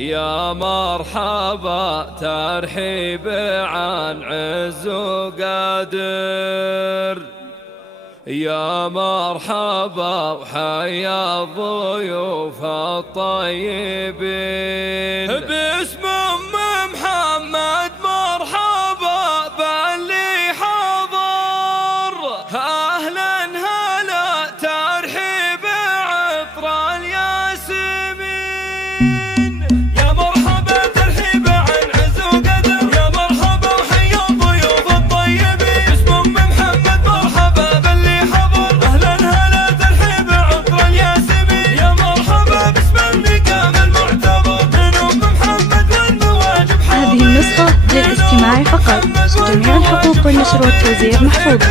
يا مرحبا ترحيب عن عز وقادر، يا مرحبا وحيا الضيوف الطيبين. باسم محمد مرحبا باللي حضر، أهلا هلا ترحيب عطر الياسمين. يا مرحبا ترحيب عن عز وقدر، يا مرحبا وحيا الضيوف الطيبين. باسم محمد مرحبا باللي حضر، أهلا هلا ترحيب عطر الياسمين. يا مرحبا باسم المقام المعتبر من محمد والمواجب حاضرين. هذه النسخة للاستماع فقط، جميع الحقوق والنشر والتوزيع محفوظة.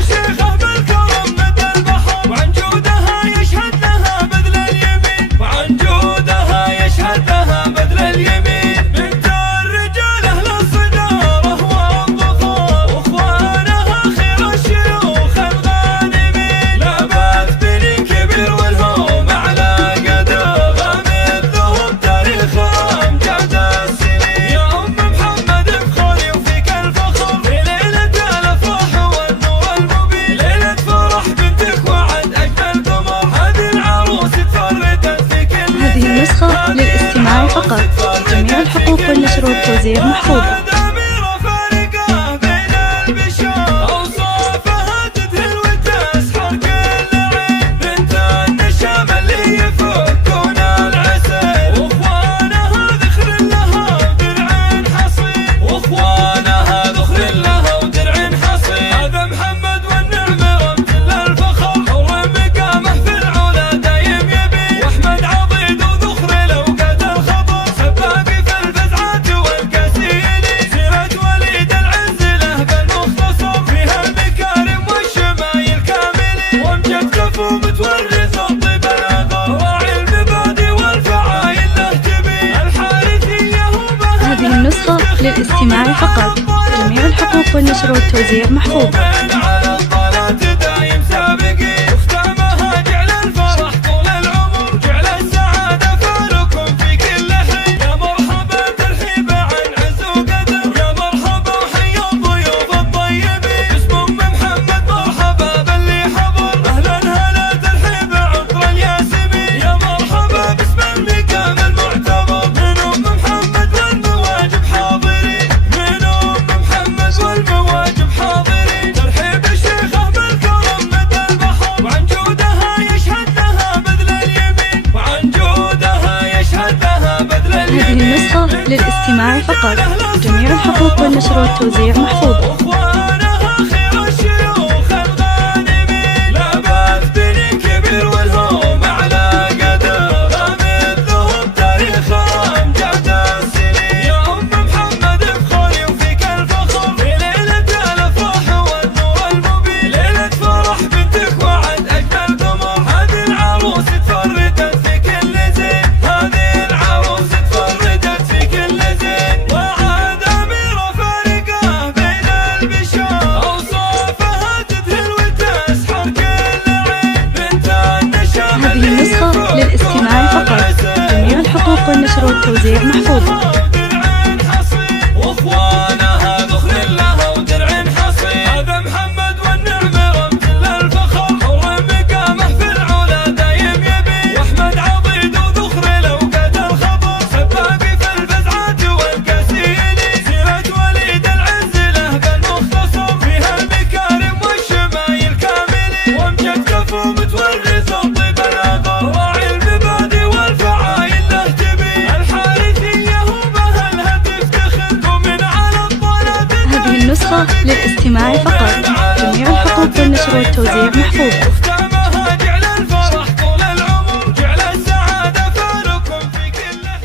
وعن جودها يشهد لها بذل اليمين، وعن جودها يشهد لها بذل اليمين. بنت الرجال أهل الصدارة والظفار، واخوانها خير الشيوخ الغانمين. لابد بني كبير والهم على قدر، مثلهم تاريخ أمجاد السنين. يا أم محمد افخري وفيك الفخر، في ليلة الأفراح والنور المبين. ليلة فرح بنتك وعد أجمل قمر، هذه العروس تفردت في كل. هذه النسخة للاستماع فقط، جميع الحقوق والنشر والتوزيع محفوظة. للاستماع فقط، جميع الحقوق والنشر والتوزيع محفوظة. هذه النسخة للاستماع فقط، جميع الحقوق والنشر والتوزيع محفوظة. للاستماع فقط، جميع الحقوق والنشر والتوزيع محفوظة. للاستماع فقط، جميع الحقوق والنشر والتوزيع محفوظة.